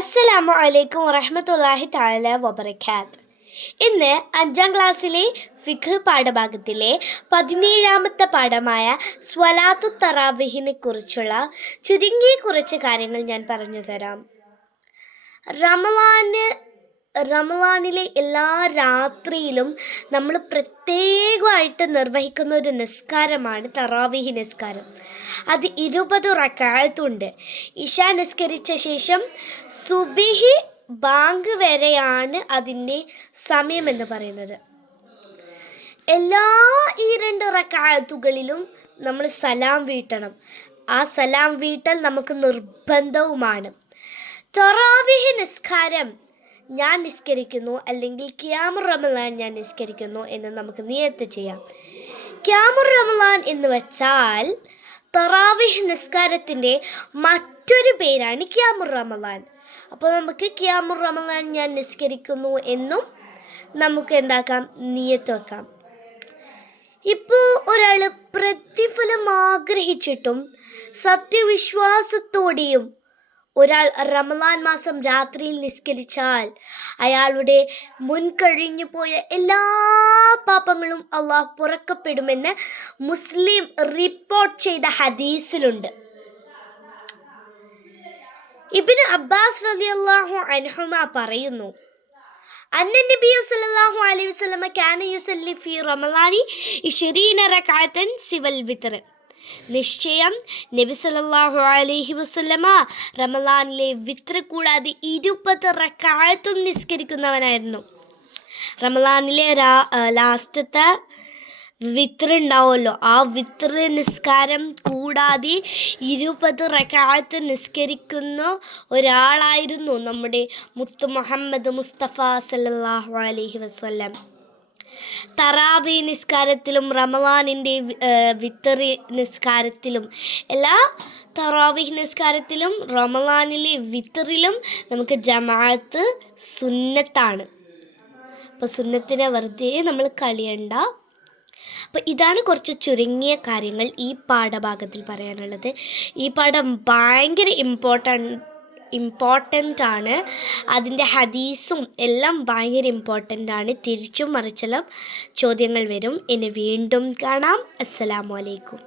അസ്സലാമു അലൈക്കും വറഹ്മത്തുള്ളാഹി തആല വബറകാത്ത്. ഇന്ന് 5ാം ക്ലാസ്സിലെ ഫിഖ് പാഠഭാഗത്തിലെ 17ാമത്തെ പാഠമായ സ്വലാത്തു തറാവിഹിനെ കുറിച്ചുള്ള ചുരുങ്ങിയ കുറച്ച് കാര്യങ്ങൾ ഞാൻ പറഞ്ഞു തരാം. റമളാനിലെ എല്ലാ രാത്രിയിലും നമ്മൾ പ്രത്യേകമായിട്ട് നിർവഹിക്കുന്ന ഒരു നിസ്കാരമാണ് തറാവീഹ് നിസ്കാരം. അത് 20 റക്അത്തുണ്ട്. ഇശാ നിസ്കരിച്ച ശേഷം സുബിഹി ബാങ്ക് വരെയാണ് അതിൻ്റെ സമയമെന്ന് പറയുന്നത്. എല്ലാ ഈ 2 റക്അത്തുകളിലും നമ്മൾ സലാം വീട്ടണം. ആ സലാം വീട്ടൽ നമുക്ക് നിർബന്ധവുമാണ്. തറാവീഹ് നിസ്കാരം ഞാൻ നിസ്കരിക്കുന്നു അല്ലെങ്കിൽ ഖിയാമുർ റമളാൻ ഞാൻ നിസ്കരിക്കുന്നു എന്ന് നമുക്ക് നിയത്ത് ചെയ്യാം. ഖിയാമുർ റമളാൻ എന്ന് വെച്ചാൽ തറാവീഹ് നിസ്കാരത്തിൻ്റെ മറ്റൊരു പേരാണ് ഖിയാമുർ റമളാൻ. അപ്പോൾ നമുക്ക് ഖിയാമുർ റമളാൻ ഞാൻ നിസ്കരിക്കുന്നു എന്നും നമുക്ക് എന്താക്കാം, നിയത്ത് വെക്കാം. ഇപ്പോൾ ഒരാൾ പ്രതിഫലം ആഗ്രഹിച്ചിട്ടും സത്യവിശ്വാസത്തോടെയും ഒരാൾ റമളാൻ മാസം രാത്രിയിൽ നിസ്കരിച്ചാൽ അയാളുടെ മുൻകഴിഞ്ഞു പോയ എല്ലാ പാപങ്ങളും അള്ളാഹു പുറക്കപ്പെടുമെന്ന് മുസ്ലിം റിപ്പോർട്ട് ചെയ്ത ഹദീസിലുണ്ട്. ഇബ്നു അബ്ബാസ് റളിയല്ലാഹു അൻഹുമ പറയുന്നു, അന്ന നബി സല്ലല്ലാഹു അലൈഹി വസല്ലം കാന യുസല്ലി ഫീ റമളാനി 20 റക്അത്തൻ സിവൽ വിത്ർ. നിശ്ചയം നബി സല്ലല്ലാഹു അലൈഹി വസല്ലമ റമളാനിലെ വിത്ർ കൂടാതെ 20 റക്അത്തും നിസ്കരിക്കുന്നവനായിരുന്നു. റമളാനിലെ ലാസ്റ്റത്തെ വിത്ർ ഉണ്ടാവുമല്ലോ, ആ വിത്ർ നിസ്കാരം കൂടാതെ 20 റക്അത്ത് നിസ്കരിക്കുന്ന ഒരാളായിരുന്നു നമ്മുടെ മുത്തു മുഹമ്മദ് മുസ്തഫ സല്ലല്ലാഹു അലൈഹി വസല്ലം. തറാവീഹ് നിസ്കാരത്തിലും റമളാനിൻ്റെ വിത്ർ നിസ്കാരത്തിലും എല്ലാ തറാവീഹ് നിസ്കാരത്തിലും റമളാനിലെ വിത്റിലും നമുക്ക് ജമാഅത്ത് സുന്നത്താണ്. അപ്പോൾ സുന്നത്തിനെ വെറുതെ നമ്മൾ കളയണ്ട. അപ്പോൾ ഇതാണ് കുറച്ച് ചുരുങ്ങിയ കാര്യങ്ങൾ ഈ പാഠഭാഗത്തിൽ പറയാനുള്ളത്. ഈ പാഠം ഭയങ്കര ഇമ്പോർട്ടൻ്റ് ആണ്. അതിൻ്റെ ഹദീസും എല്ലാം ഭയങ്കര ഇമ്പോർട്ടൻ്റ് ആണ്. തിരിച്ചും മറിച്ചെല്ലാം ചോദ്യങ്ങൾ വരും. ഇനി വീണ്ടും കാണാം. അസ്സലാമു അലൈക്കും.